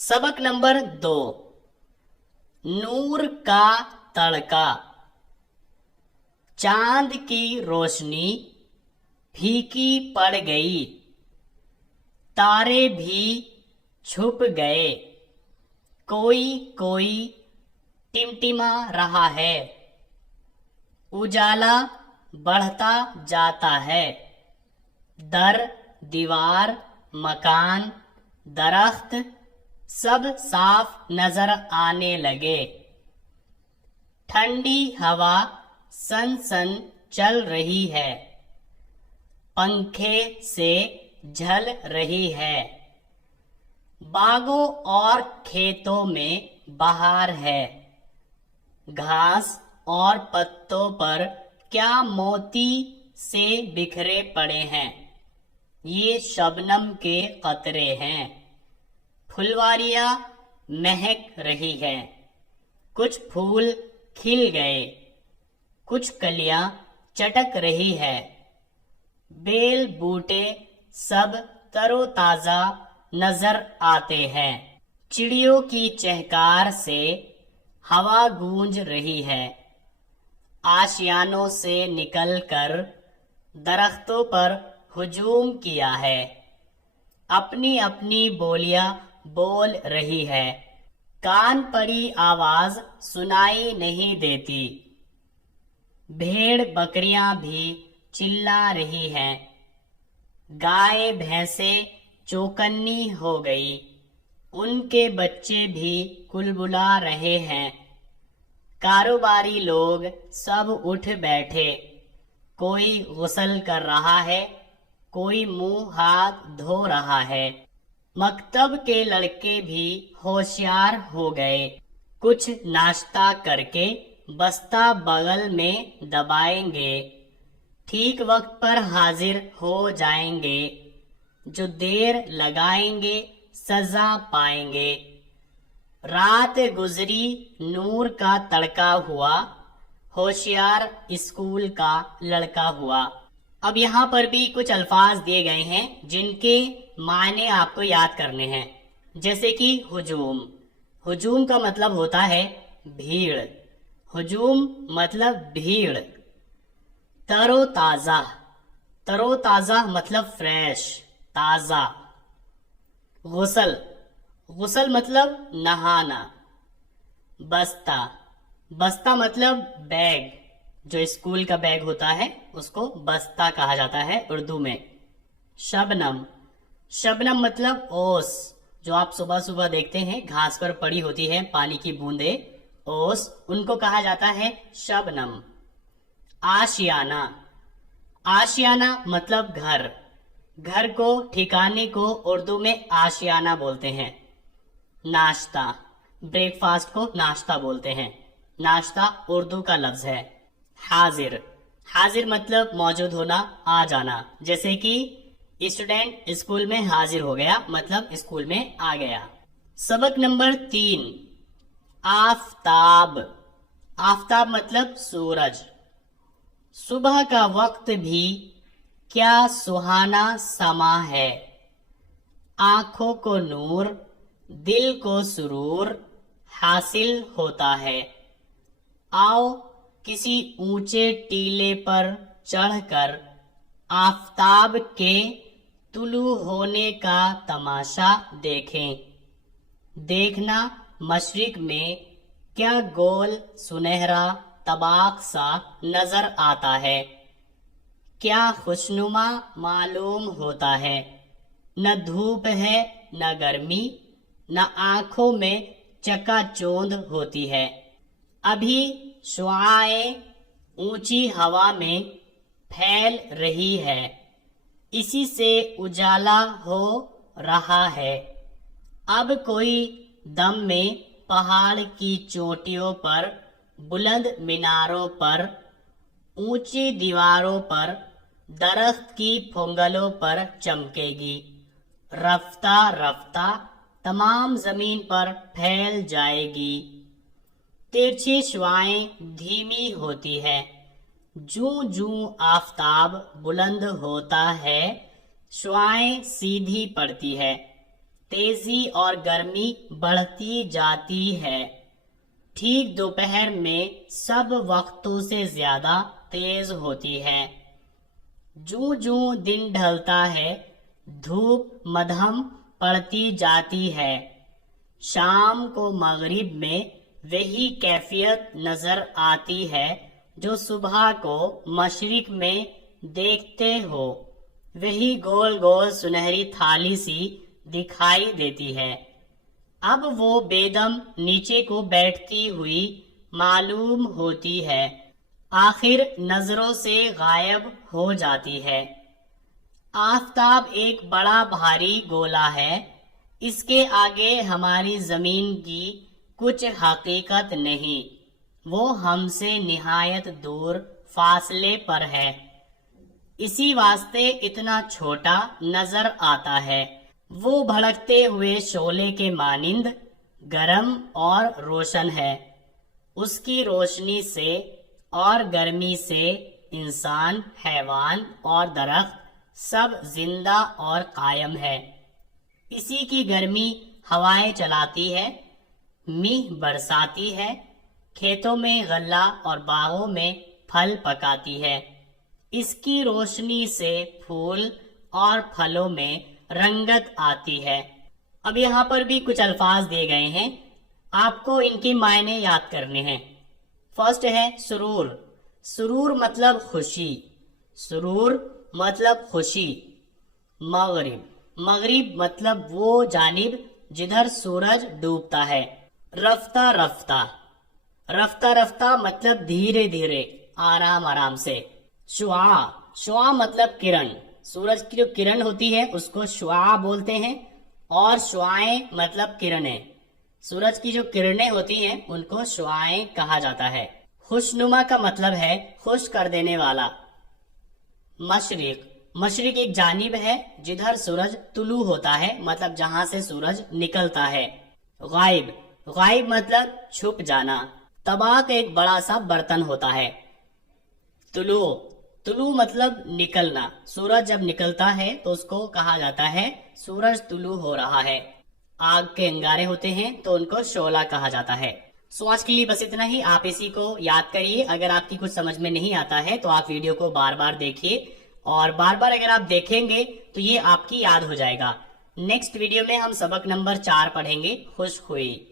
सबक नंबर 2। नूर का तड़का। चांद की रोशनी फीकी पड़ गई, तारे भी छुप गए, कोई कोई टिमटिमा रहा है, उजाला बढ़ता जाता है, दर दीवार मकान दरख्त सब साफ नजर आने लगे, ठंडी हवा सन सन चल रही है, पंखे से झल रही है, बागों और खेतों में बहार है, घास और पत्तों पर क्या मोती से बिखरे पड़े हैं, ये शबनम के कतरे हैं, फुलवारियां महक रही हैं, कुछ फूल खिल गए, कुछ कलियां चटक रही है, बेल बूटे सब तरोताजा नजर आते हैं, चिड़ियों की चहकार से हवा गूंज रही है, आशियानों से निकलकर दरख्तों पर हुजूम किया है, अपनी अपनी बोलियां बोल रही है, कान पड़ी आवाज सुनाई नहीं देती, भेड़ बकरियां भी चिल्ला रही हैं, गाय भैंसे चौकन्नी हो गई, उनके बच्चे भी कुलबुला रहे हैं, कारोबारी लोग सब उठ बैठे, कोई गुस्ल कर रहा है, कोई मुंह हाथ धो रहा है, मकतब के लड़के भी होशियार हो गए, कुछ नाश्ता करके बस्ता बगल में दबाएंगे, ठीक वक्त पर हाजिर हो जाएंगे, जो देर लगाएंगे सजा पाएंगे, रात गुजरी नूर का तड़का हुआ, होशियार स्कूल का लड़का हुआ। अब यहाँ पर भी कुछ अल्फाज दिए गए हैं जिनके मायने आपको याद करने हैं, जैसे कि हुजूम। हुजूम का मतलब होता है भीड़, हुजूम मतलब भीड़। तरोताजा, तरोताजा मतलब फ्रेश, ताजा। गुस्ल, गुस्ल मतलब नहाना। बस्ता, बस्ता मतलब बैग, जो स्कूल का बैग होता है उसको बस्ता कहा जाता है उर्दू में। शबनम, शबनम मतलब ओस, जो आप सुबह सुबह देखते हैं घास पर पड़ी होती है पानी की बूंदे, ओस, उनको कहा जाता है शबनम। आशियाना, आशियाना मतलब घर, घर को ठिकाने को उर्दू में आशियाना बोलते हैं। नाश्ता, ब्रेकफास्ट को नाश्ता बोलते हैं, नाश्ता उर्दू का लफ्ज है। हाजिर, हाजिर मतलब मौजूद होना, आ जाना, जैसे कि स्टूडेंट स्कूल में हाजिर हो गया मतलब स्कूल में आ गया। सबक नंबर 3। आफताब, आफताब मतलब सूरज। सुबह का वक्त भी क्या सुहाना समा है, आंखों को नूर दिल को सुरूर हासिल होता है, आओ किसी ऊंचे टीले पर चढ़कर आफताब के तुलू होने का तमाशा देखें, देखना मशरिक में क्या गोल सुनहरा तबाक सा नजर आता है, क्या खुशनुमा मालूम होता है, न धूप है न गर्मी, न आंखों में चकाचौंध होती है, अभी शुआएं ऊंची हवा में फैल रही है, इसी से उजाला हो रहा है, अब कोई दम में पहाड़ की चोटियों पर, बुलंद मीनारों पर, ऊंची दीवारों पर, दरख्त की फुंगलों पर चमकेगी, रफ्ता रफ्ता तमाम जमीन पर फैल जाएगी, तिरछी शुआएं धीमी होती है, जूं जूं आफताब बुलंद होता है, शुआएं सीधी पड़ती है, तेजी और गर्मी बढ़ती जाती है। ठीक दोपहर में सब वक्तों से ज्यादा तेज होती है। जूं जूं दिन ढलता है धूप मध्यम पड़ती जाती है। शाम को मगरिब में वही कैफियत नजर आती है जो सुबह को मशरिक में देखते हो। वही गोल गोल सुनहरी थाली सी दिखाई देती है। अब वो बेदम नीचे को बैठती हुई मालूम होती है, आखिर नजरों से गायब हो जाती है। आफताब एक बड़ा भारी गोला है, इसके आगे हमारी जमीन की कुछ हकीकत नहीं, वो हमसे निहायत दूर फासले पर है, इसी वास्ते इतना छोटा नजर आता है। वो भड़कते हुए शोले के मानिंद गरम और रोशन है। उसकी रोशनी से और गर्मी से इंसान, हैवान और दरख्त सब जिंदा और कायम है। इसी की गर्मी हवाएं चलाती है, मींह बरसाती है, खेतों में गल्ला और बागों में फल पकाती है। इसकी रोशनी से फूल और फलों में रंगत आती है। अब यहाँ पर भी कुछ अल्फाज दिए गए हैं, आपको इनके मायने याद करने हैं। फर्स्ट है सुरूर। सुरूर मतलब खुशी, सुरूर मतलब खुशी। मगरिब, मगरिब मतलब वो जानिब जिधर सूरज डूबता है। रफ्ता रफ्ता, रफ्ता रफ्ता मतलब धीरे धीरे, आराम आराम से। शुआ, शुआ मतलब किरण, सूरज की जो किरण होती है उसको शुआ बोलते हैं, और शुआएं मतलब किरणें, सूरज की जो किरणें होती हैं उनको शुआएं कहा जाता है। खुशनुमा का मतलब है खुश कर देने वाला। मशरिक, मशरिक एक जानिब है जिधर सूरज तुलू होता है, मतलब जहां से सूरज निकलता है। गायब, गायब मतलब छुप जाना। तबाक एक बड़ा सा बर्तन होता है। तुलू, तुलू मतलब निकलना, सूरज जब निकलता है तो उसको कहा जाता है सूरज तुलू हो रहा है। आग के अंगारे होते हैं तो उनको शोला कहा जाता है। सो आज के लिए बस इतना ही। आप इसी को याद करिए। अगर आपकी कुछ समझ में नहीं आता है तो आप वीडियो को बार बार देखिए, और बार बार अगर आप देखेंगे तो ये आपकी याद हो जाएगा। नेक्स्ट वीडियो में हम सबक नंबर 4 पढ़ेंगे, खुश हुई।